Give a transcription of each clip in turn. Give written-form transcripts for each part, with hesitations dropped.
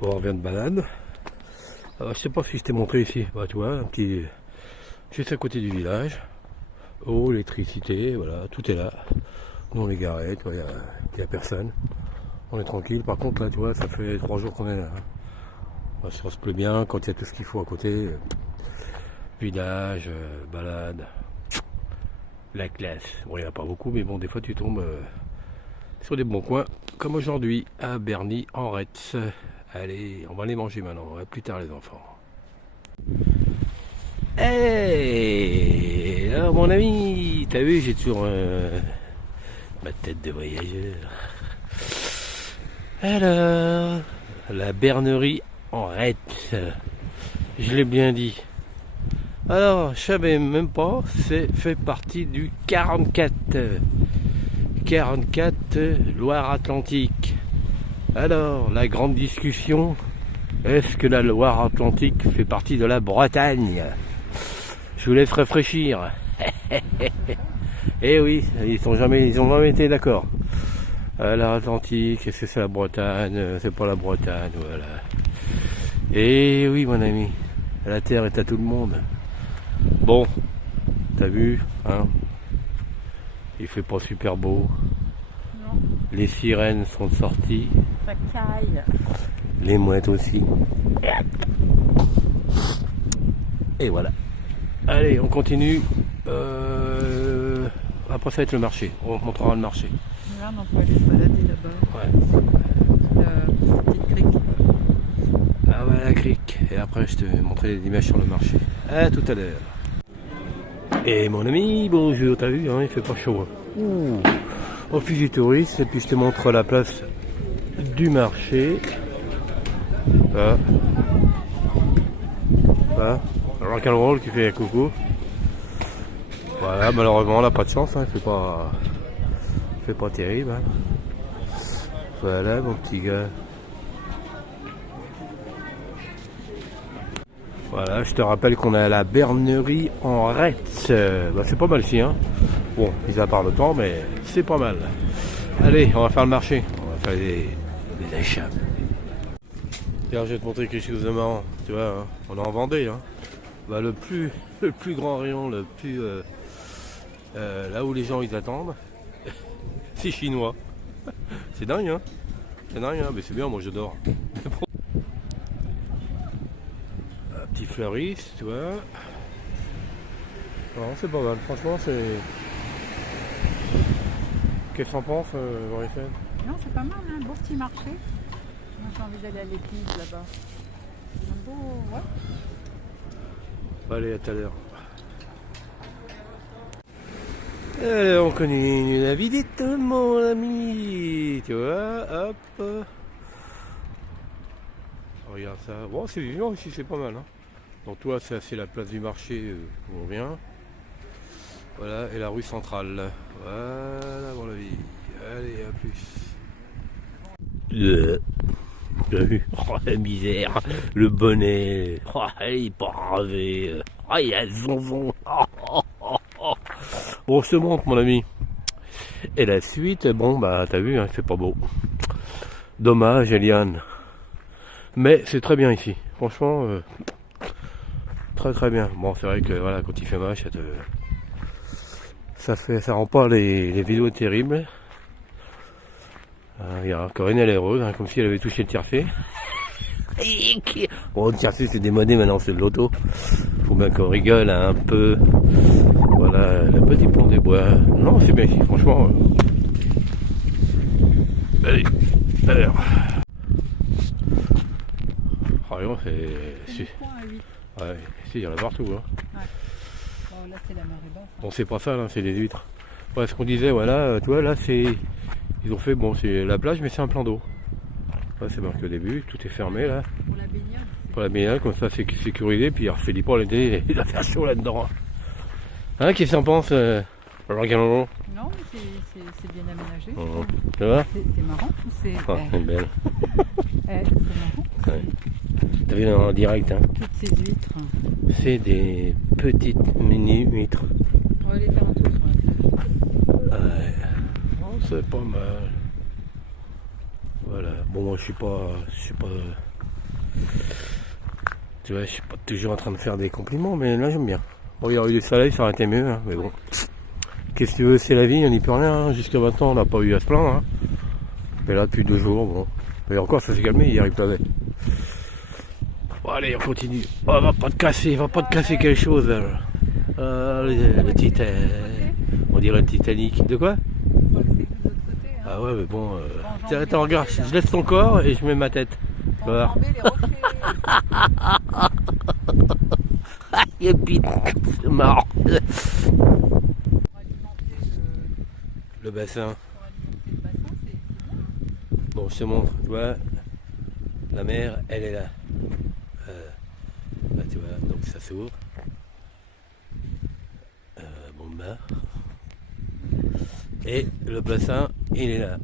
Bon, on revient de balade. Alors, je sais pas si je t'ai montré ici. Bah, tu vois, un petit. Juste à côté du village. Eau, électricité, voilà, tout est là. Nous on est garé, il n'y a personne. On est tranquille. Par contre, là, tu vois, ça fait 3 jours qu'on est là. Ça se plaît bien quand il y a tout ce qu'il faut à côté. Village, balade. La classe. Bon, il n'y en a pas beaucoup, mais bon, des fois tu tombes sur des bons coins. Comme aujourd'hui, à Berny, en Retz. Allez, on va les manger maintenant. Plus tard, les enfants. Hey, alors mon ami, t'as vu, j'ai toujours ma tête de voyageur. Alors, la bernerie en Retz, je l'ai bien dit. Alors, je savais même pas, c'est fait partie du 44 Loire-Atlantique. Alors, la grande discussion, est-ce que la Loire-Atlantique fait partie de la Bretagne? Je vous laisse réfléchir. Eh oui, ils ont jamais été d'accord. L'Atlantique, est-ce que c'est la Bretagne? C'est pas la Bretagne, voilà. Eh oui, mon ami, la terre est à tout le monde. Bon, t'as vu, hein? Il fait pas super beau. Non. Les sirènes sont sorties. Ça caille. Les mouettes aussi. Et voilà. Allez, on continue. Après ça va être le marché. On montrera le marché. Là, on peut aller se balader là-bas. Ouais. La petite crique. Ah ouais, la crique. Et après, je te montrerai des images sur le marché. À tout à l'heure. Et mon ami, bonjour, t'as vu, hein, il fait pas chaud. Hein. Ouh. Office du tourisme, et puis je te montre la place du marché. Là. Là. Rock'n'roll qui fait un coucou. Voilà, malheureusement, on n'a pas de chance, hein, il fait pas terrible. Hein. Voilà, mon petit gars. Voilà, je te rappelle qu'on est à la bernerie en Retz. Bah, c'est pas mal ici, hein. Bon, mis à part le temps, mais c'est pas mal. Allez, on va faire le marché. On va faire des achats. Tiens, je vais te montrer quelque chose de marrant. Tu vois, hein, on est en Vendée, hein. Bah, le plus grand rayon, là où les gens ils attendent, c'est chinois. C'est dingue, hein. C'est dingue, hein, mais c'est bien, moi j'adore. Un petit fleuriste, tu vois. Non, c'est pas mal, franchement, c'est. Qu'est-ce qu'on pense, Marie-Fène? Non, c'est pas mal, hein, beau petit marché. Moi, j'ai envie d'aller à l'église là-bas. Un beau, ouais. Allez, à tout à l'heure. Alors, on continue la visite, mon ami. Tu vois, hop. Regarde ça. Bon, c'est vivant ici, c'est pas mal. Hein. Donc, toi, ça, c'est la place du marché où on vient. Voilà, et la rue centrale. Voilà, mon ami. Allez, à plus. T'as vu? Oh, la misère. Le bonnet. Oh, il est pas ravé. Oh, il a zonzon. Bon, je te montre, mon ami. Et la suite, bon, bah, t'as vu, hein, c'est pas beau. Dommage, Eliane. Mais c'est très bien ici. Franchement, très très bien. Bon, c'est vrai que voilà, quand il fait moche, ça rend pas les vidéos terribles. Regarde, Corinne, elle est heureuse, hein, comme si elle avait touché le tiercé. Bon, le tiercé, c'est démodé, maintenant c'est de l'auto. Faut bien qu'on rigole hein, un peu. Voilà, le petit pont des bois. Non, c'est bien ici, franchement. Allez, alors. Oh, c'est. Ouais, si, il y en a partout. Hein. Ouais. Bon, là, c'est la marée basse. Bon, c'est pas ça, là, c'est des huîtres. Ouais, ce qu'on disait, voilà, tu vois, là, c'est. Ils ont fait, bon, c'est la plage, mais c'est un plan d'eau. Ouais, c'est marqué au début, tout est fermé, là. Pour la baignade. Pour la baignade, comme ça, c'est sécurisé, puis alors, je te dis pas, l'été, il va faire chaud là-dedans. Hein, qu'est-ce que t'en penses, Non, mais c'est bien aménagé. Tu vois? C'est marrant, ou c'est. Oh, c'est belle. C'est marrant. Ouais. T'as vu en direct, hein? Toutes ces huîtres. C'est des petites mini huîtres. On va aller faire un tour sur la plage. Ouais. Oh, c'est pas mal. Voilà. Bon, moi je suis pas, tu vois, je suis pas toujours en train de faire des compliments, mais là j'aime bien. Bon, il y aurait eu du soleil, ça aurait été mieux, hein, mais bon. Qu'est-ce que tu veux, c'est la vie, on n'y peut rien. Hein. Jusqu'à maintenant, on n'a pas eu à se plaindre. Hein. Mais là, depuis 2 jours, bon. Et encore, ça s'est calmé, hier il pleuvait. Bon, allez, on continue. Oh, va pas te casser, quelque chose. Le on dirait le Titanic. De quoi? Ah ouais, mais bon. Tiens, attends, regarde, je laisse ton corps et je mets ma tête. Voilà. Et puis, c'est marrant. Le bassin. Bon, je te montre, tu vois, la mer, elle est là. Là, tu vois, donc ça s'ouvre. Bon, bah. Et le bassin, il est là.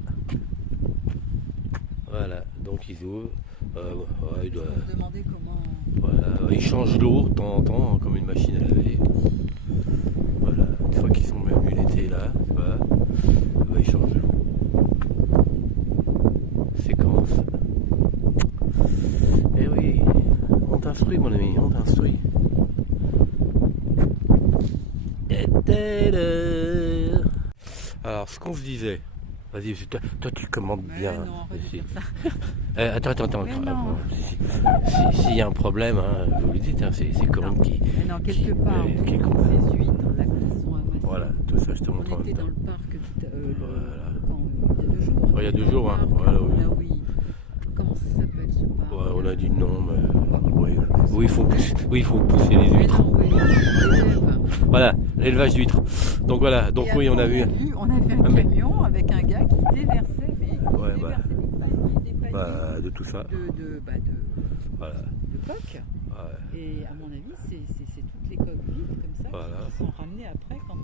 Voilà, donc ils ouvrent. Ouais, il doit... demander comment... Voilà, ils changent l'eau de temps en temps, hein, comme une machine à laver. Voilà, une fois qu'ils sont même l'été là, tu vois, ils changent l'eau. Séquence. Eh oui, on t'instruit mon ami, on t'instruit. Alors, ce qu'on se disait, vas-y, toi tu commandes bien. Non, arrête de dire ça. Attends. S'il y a un problème, hein, vous le dites, hein, c'est Corinne qui... Non, quelque part, qui ces huîtres là qui sont amassées. Voilà, tout ça, je te montre. On était dans le parc il y a 2 jours. Hein, voilà, oui. Là, oui. Comment ça s'appelle ce parc? Ouais, on a dit non, mais... Oui, où il faut pousser les huîtres. Non, oui, voilà, l'élevage d'huîtres. Donc voilà, donc oui, on a vu... On a vu un camion avec un gars qui déversait, mais Ouais, des paniers de tout ça. Voilà. De coques. Ouais. Et à mon avis, c'est toutes les coques vides comme ça qui sont ramenées après quand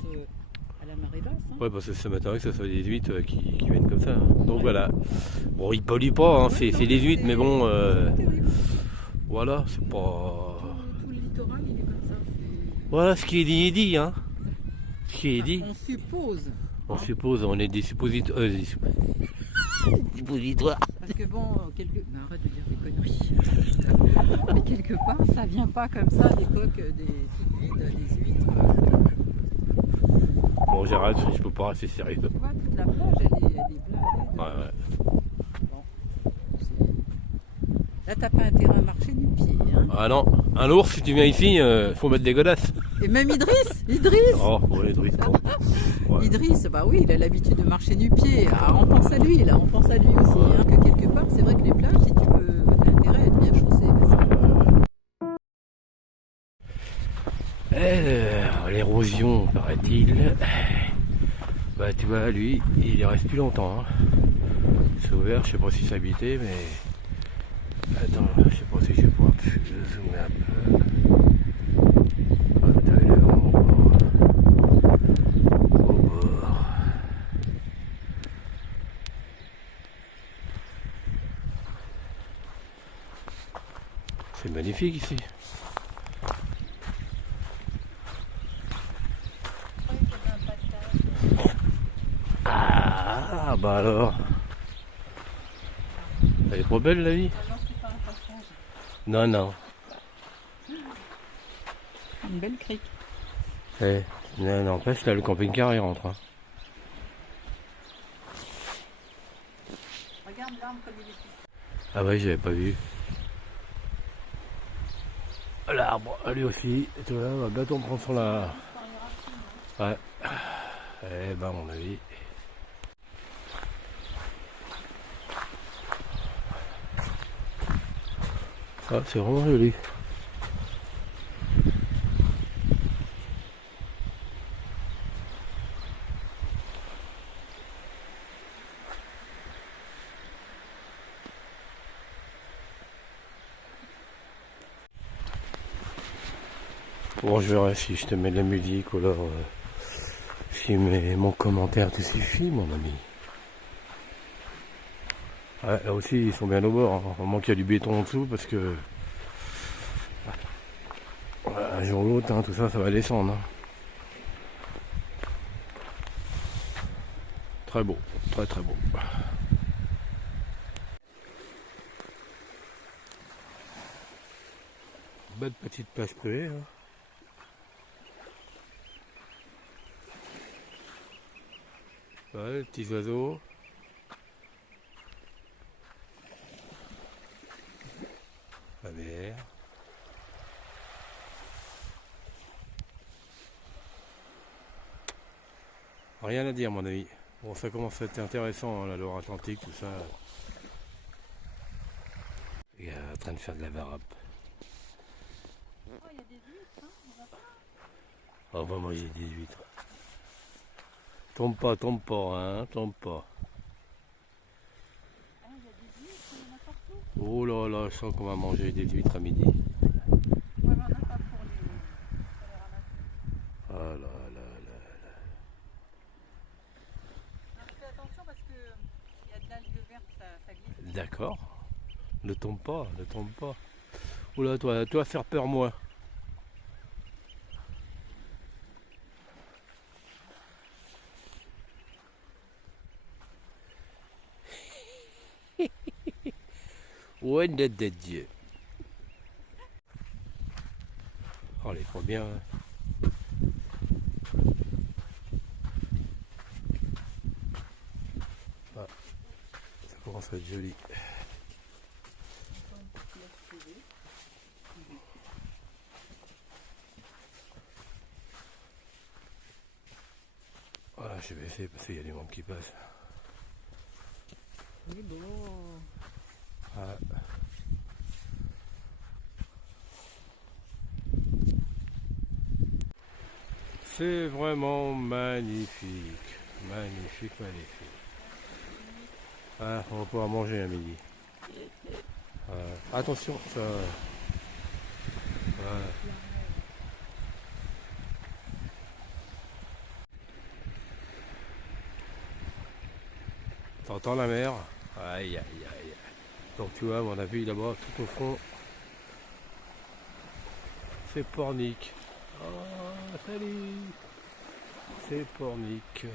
à la marée basse. Hein. Ouais, parce que ça m'étonnerait que ce soit des huîtres qui viennent comme ça. Hein. Donc voilà. Bon, ils polluent pas, hein, c'est des huîtres, mais bon. Voilà, c'est pas. Tout le littoral, il est comme ça. Voilà, ce qui est dit est dit, hein. Ce qui est dit. On suppose. On suppose, on est des suppositoires. Suppositoires. Parce que bon, mais arrête de dire des conneries. Mais quelque part, ça vient pas comme ça des coques, des toutes vides, des huîtres. Bon, j'arrête, je peux pas rester sérieux. Tu vois, toute la plage, elle est blindée. Ouais. Bon, là, t'as pas intérêt à marcher du pied. Hein. Ah non, un ours, si tu viens ici, faut mettre des godasses. Et même Idriss. Oh, bon, Idriss, bon. Ouais. Idriss, bah oui, il a l'habitude de marcher du pied. Ah, on pense à lui, là, on pense à lui aussi. Hein, que quelque part, c'est vrai que les plages, si tu veux, t'as intérêt à être bien chaussé. L'érosion, paraît-il. Bah, tu vois, lui, il reste plus longtemps. Hein. C'est ouvert, je sais pas si c'est habité, mais. Attends, je sais pas si je vais pouvoir zoomer un peu. Ah, t'as vu le vent au bord. C'est magnifique ici. Ah bah alors. Elle est trop belle la vie. Non. Une belle crique. N'empêche, là le camping-car il rentre. Hein. Regarde l'arbre comme il est. Ah ouais, j'avais pas vu. L'arbre, lui aussi. Et tu vois, on va bientôt prendre sur la... Ouais. Eh ben, à mon avis. Ah, c'est vraiment joli. Bon, je verrai si je te mets de la musique ou alors si mon commentaire te suffit, mon ami. Ouais, là aussi, ils sont bien au bord. Hein. Au moment qu'il y a du béton en dessous parce que un jour ou l'autre, hein, tout ça, ça va descendre. Hein. Très beau, très beau. Belle petite plage privée. Hein. Ouais, les petits oiseaux. La mer. Rien à dire, mon ami. Bon, ça commence à être intéressant, hein, la Loire-Atlantique, tout ça. Il est en train de faire de la varap. Oh, il y a des huîtres, hein, on va pas. On va manger des huîtres. Tombe pas, hein, tombe pas. Ah, il y a des huîtres, il y en a partout. Oh là là, je sens qu'on va manger des huîtres à midi. Ouais, mais on n'a pas pour les ramasser. Ah là là là. Non, fais attention parce que il y a de l'algue verte, ça glisse. D'accord. Ne tombe pas, ne tombe pas. Oula, toi, tu vas faire peur, moi. Ouais, de Dieu. Oh, elle est trop bien. Hein. Ah, ça commence à être joli. Voilà, je vais essayer parce qu'il y a du monde qui passe. Oui, bon. Ah. C'est vraiment magnifique. Magnifique, magnifique. Ah, on va pouvoir manger à midi. Attention, ça. Voilà. T'entends la mer? Aïe, aïe, aïe. Donc tu vois, on a vu là-bas, tout au fond, c'est Pornic. Oh, salut! C'est Pornic.